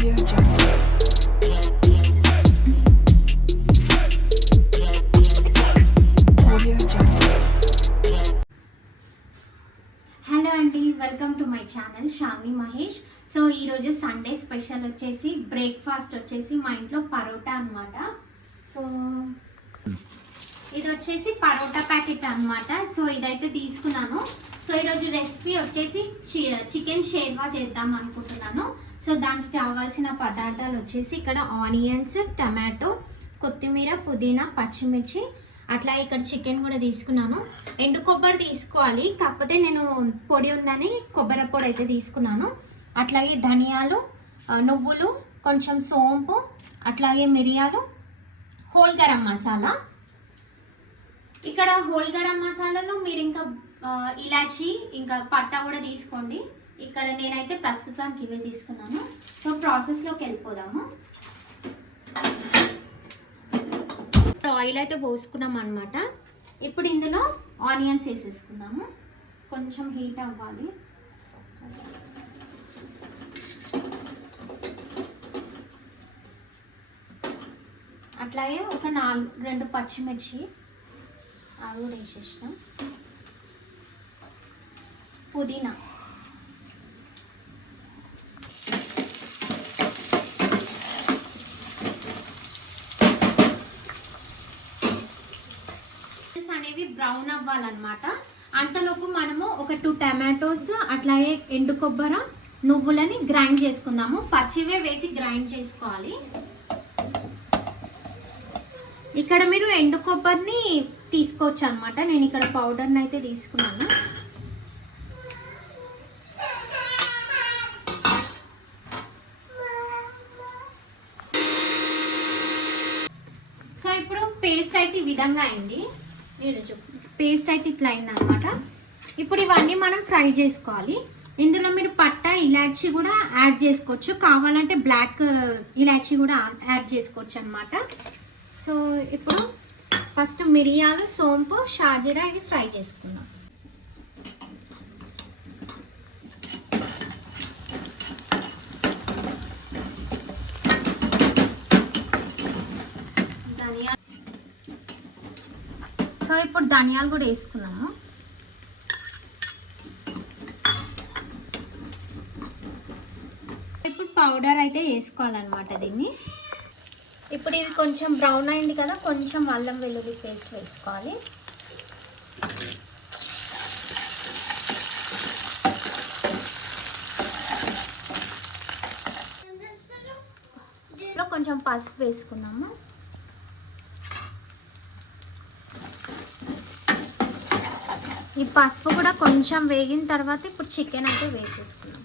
Audio Jungle. Audio Jungle. Hello అండి, welcome to my channel Shamni Mahesh. So ఈరోజు Sunday special వచ్చేసి breakfast వచ్చేసి మా ఇంట్లో పరోటా అనమాట. సో ఇది వచ్చేసి పరోటా ప్యాకెట్ అనమాట. సో ఇదైతే తీసుకున్నాను. సో ఈరోజు రెసిపీ వచ్చేసి చికెన్ షేర్వా చేద్దాం అనుకుంటున్నాను. సో దానికి కావాల్సిన పదార్థాలు వచ్చేసి ఇక్కడ ఆనియన్స్, టమాటో, కొత్తిమీర, పుదీనా, పచ్చిమిర్చి, అట్లా ఇక్కడ చికెన్ కూడా తీసుకున్నాను. ఎండు కొబ్బరి తీసుకోవాలి, కాకపోతే నేను పొడి ఉందని కొబ్బరి పొడి అయితే తీసుకున్నాను. అట్లాగే ధనియాలు, నువ్వులు, కొంచెం సోంపు, అట్లాగే మిరియాలు, హోల్ గరం మసాలా. ఇక్కడ హోల్ గరం మసాలాలో మీరు ఇంకా ఇలాచి ఇంకా పట్టా కూడా తీసుకోండి. ఇక్కడ నేనైతే ప్రస్తుతానికి ఇవే తీసుకున్నాను. సో ప్రాసెస్లోకి వెళ్ళిపోదాము. ఆయిల్ అయితే పోసుకున్నాం అనమాట. ఇప్పుడు ఇందులో ఆనియన్స్ వేసేసుకుందాము. కొంచెం హీట్ అవ్వాలి. అట్లాగే ఒక 2 పచ్చిమిర్చి అది కూడా వేసేసినాం. పుదీనా, అనేవి బ్రౌన్ అవ్వాలన్నమాట. అంతలోపు మనము ఒక 2 టమాటోస్ అట్లాగే ఎండు కొబ్బరి, నువ్వులని గ్రైండ్ చేసుకుందాము. పచ్చివే వేసి గ్రైండ్ చేసుకోవాలి. ఇక్కడ మీరు ఎండు కొబ్బరిని తీసుకోవచ్చు అనమాట. నేను ఇక్కడ పౌడర్ని అయితే తీసుకున్నాను. సో ఇప్పుడు పేస్ట్ అయితే ఈ విధంగా అయింది. పేస్ట్ అయితే ఇట్లా అయింది అనమాట. ఇప్పుడు ఇవన్నీ మనం ఫ్రై చేసుకోవాలి. ఇందులో మీరు పట్టా, ఇలాచీ కూడా యాడ్ చేసుకోవచ్చు. కావాలంటే బ్లాక్ ఇలాచీ కూడా యాడ్ చేసుకోవచ్చు అనమాట. సో ఇప్పుడు ఫస్ట్ మిరియాలు, సోంపు, షాజీరా ఇవి ఫ్రై చేసుకుందాం. సో ఇప్పుడు ధనియాలు కూడా వేసుకున్నాము. ఇప్పుడు పౌడర్ అయితే వేసుకోవాలన్నమాట దీన్ని. ఇప్పుడు ఇది కొంచెం బ్రౌన్ అయింది కదా, కొంచెం అల్లం వెల్లుల్లి పేస్ట్ వేసుకోవాలి. ఇప్పుడు కొంచెం పసుపు వేసుకున్నాము. ఈ పసుపు కూడా కొంచెం వేగిన తర్వాత ఇప్పుడు చికెన్ అయితే వేసేసుకున్నాం.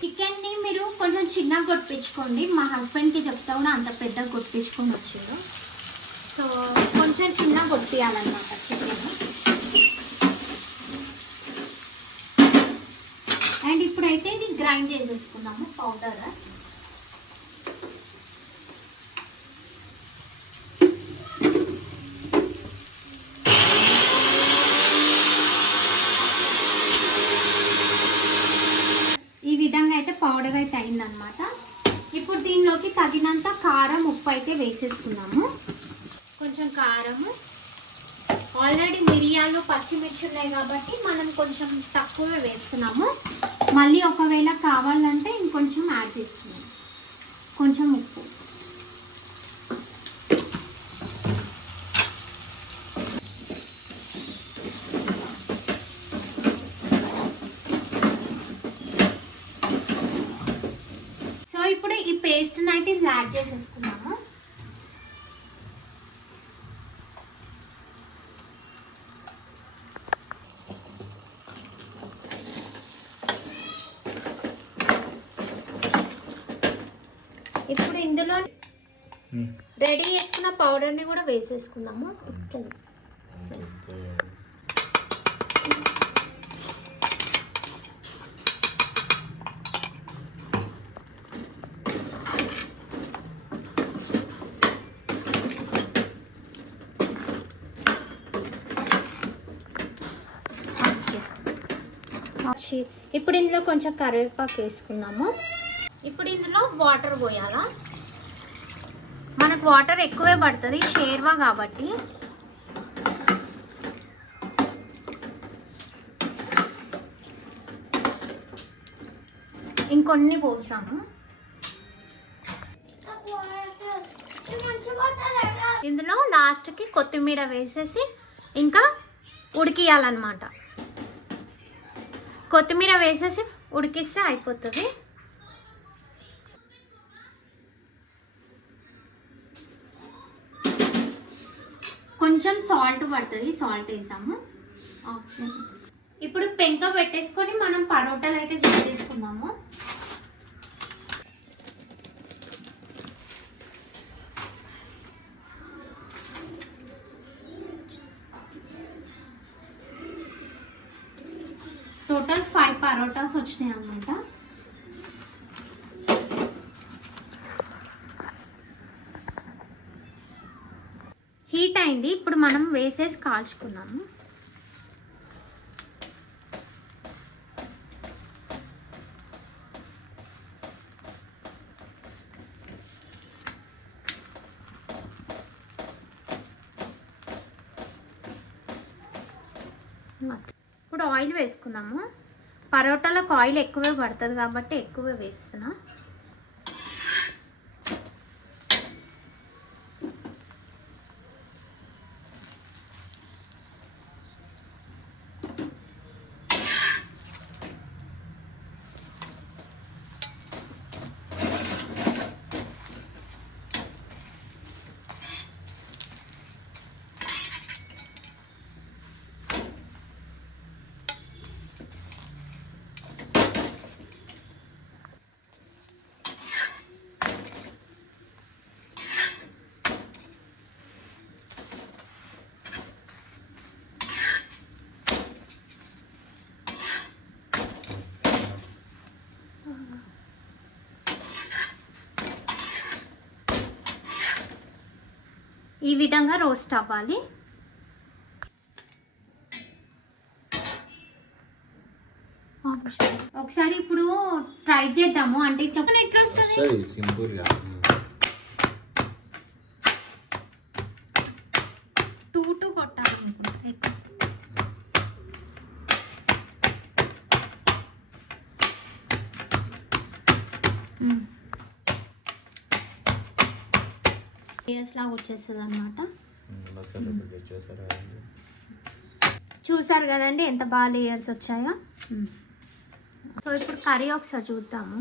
చికెన్ని మీరు కొంచెం చిన్నగా కొట్టించుకోండి. మా హస్బెండ్కి చెప్తా కూడా అంత పెద్దగా కొట్టించుకొని వచ్చారు. సో కొంచెం చిన్నగా కొట్టియాలన్నమాట చికెన్. అండ్ ఇప్పుడైతే ఇది గ్రైండ్ చేసేసుకుందాము పౌడర్. ఈ విధంగా అయితే పౌడర్ అయితే అయిందనమాట. ఇప్పుడు దీనిలోకి తగినంత కారం, ఉప్పు అయితే వేసేసుకున్నాము. కొంచెం కారము, ఆల్రెడీ మిరియాలు, పచ్చిమిర్చి ఉన్నాయి కాబట్టి మనం కొంచెం తక్కువ వేస్తున్నాము. మళ్ళీ ఒకవేళ కావాలంటే ఇంకొంచెం యాడ్ చేసుకున్నాము. కొంచెం ఉప్పు, ఇప్పుడు ఈ పేస్ట్ని అయితే యాడ్ చేసేసుకున్నాము. ఇప్పుడు ఇందులో రెడీ చేసుకున్న పౌడర్ని కూడా వేసేసుకుందాము. ఇప్పుడు ఇందులో కొంచెం కరివేపాకు వేసుకున్నాము. ఇప్పుడు ఇందులో వాటర్ పోయాలా. మనకు వాటర్ ఎక్కువే పడుతుంది షేర్వా కాబట్టి. ఇంకొన్ని పోసాము. ఇందులో లాస్ట్కి కొత్తిమీర వేసేసి ఇంకా ఉడికియాలన్నమాట. కొత్తిమీర వేసేసి ఉడికిస్తే అయిపోతుంది. కొంచెం సాల్ట్ పడుతుంది, సాల్ట్ వేసాము. ఓకే, ఇప్పుడు పెంక పెట్టేసుకొని మనం పరోటాలు అయితే చేసేసుకుందాము. టోటల్ 5 పరోటాస్ వచ్చినాయి అన్నమాట. హీట్ అయింది, ఇప్పుడు మనం వేసేసి కాల్చుకున్నాము. ఇప్పుడు ఆయిల్ వేసుకున్నాము. పరోటాలకు ఆయిల్ ఎక్కువే పడుతుంది కాబట్టి ఎక్కువే వేస్తున్నా. ఈ విధంగా రోస్ట్ అవ్వాలి. ఒకసారి ఇప్పుడు ట్రై చేద్దాము. అంటే ఇట్లా వస్తుంది సింపుల్గా. 2 కొట్టాలి అనుకుంటా. లేయర్స్ లాగా వచ్చేస్తుంది అన్నమాట. చూసారు కదండి ఎంత బాగా లేయర్స్ వచ్చాయో. సో ఇప్పుడు కర్రీ ఒకసారి చూద్దాము.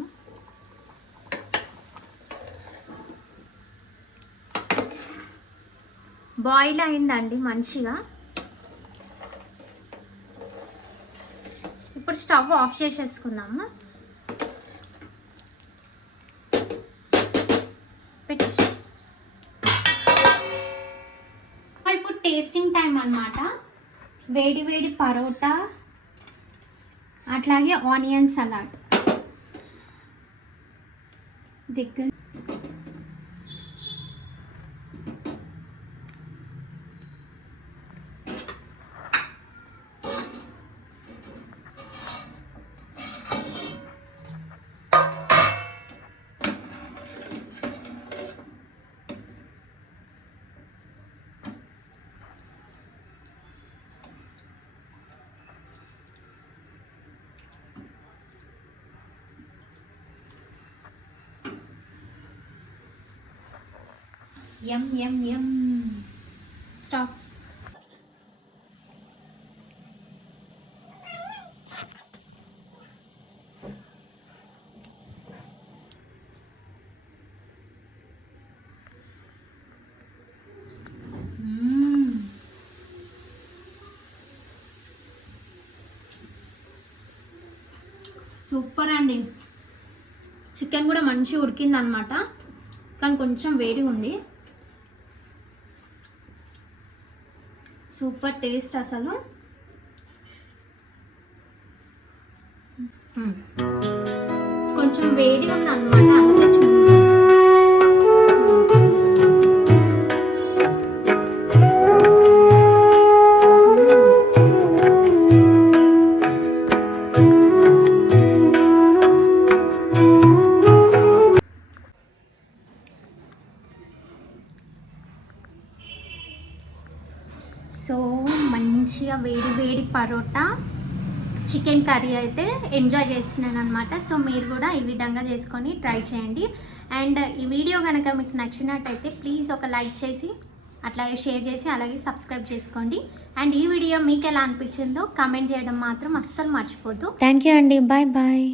బాయిల్ అయిందండి మంచిగా. ఇప్పుడు స్టవ్ ఆఫ్ చేసేసుకుందాము. ఇప్పుడు టేస్టింగ్ టైం అన్నమాట. వేడి వేడి పరోటా అట్లాగే ఆనియన్ సలాడ్ దగ్గర. Yum, yum, yum. Stop. Super అండి. చికెన్ కూడా మంచిగా ఉడికింది అనమాట, కానీ కొంచెం వేడిగా ఉంది. సూపర్ టేస్ట్ అసలు. కొంచెం వేడిగా ఉంది అనమాట, అందుకే సో మంచిగా వేడి వేడి పరోటా చికెన్ కర్రీ అయితే ఎంజాయ్ చేస్తున్నాను అనమాట. సో మీరు కూడా ఈ విధంగా చేసుకొని ట్రై చేయండి. అండ్ ఈ వీడియో కనుక మీకు నచ్చినట్టయితే ప్లీజ్ ఒక లైక్ చేసి అట్లాగే షేర్ చేసి అలాగే సబ్స్క్రైబ్ చేసుకోండి. అండ్ ఈ వీడియో మీకు ఎలా అనిపించిందో కామెంట్ చేయడం మాత్రం అస్సలు మర్చిపోద్దు. థ్యాంక్ యూ అండి. Bye bye.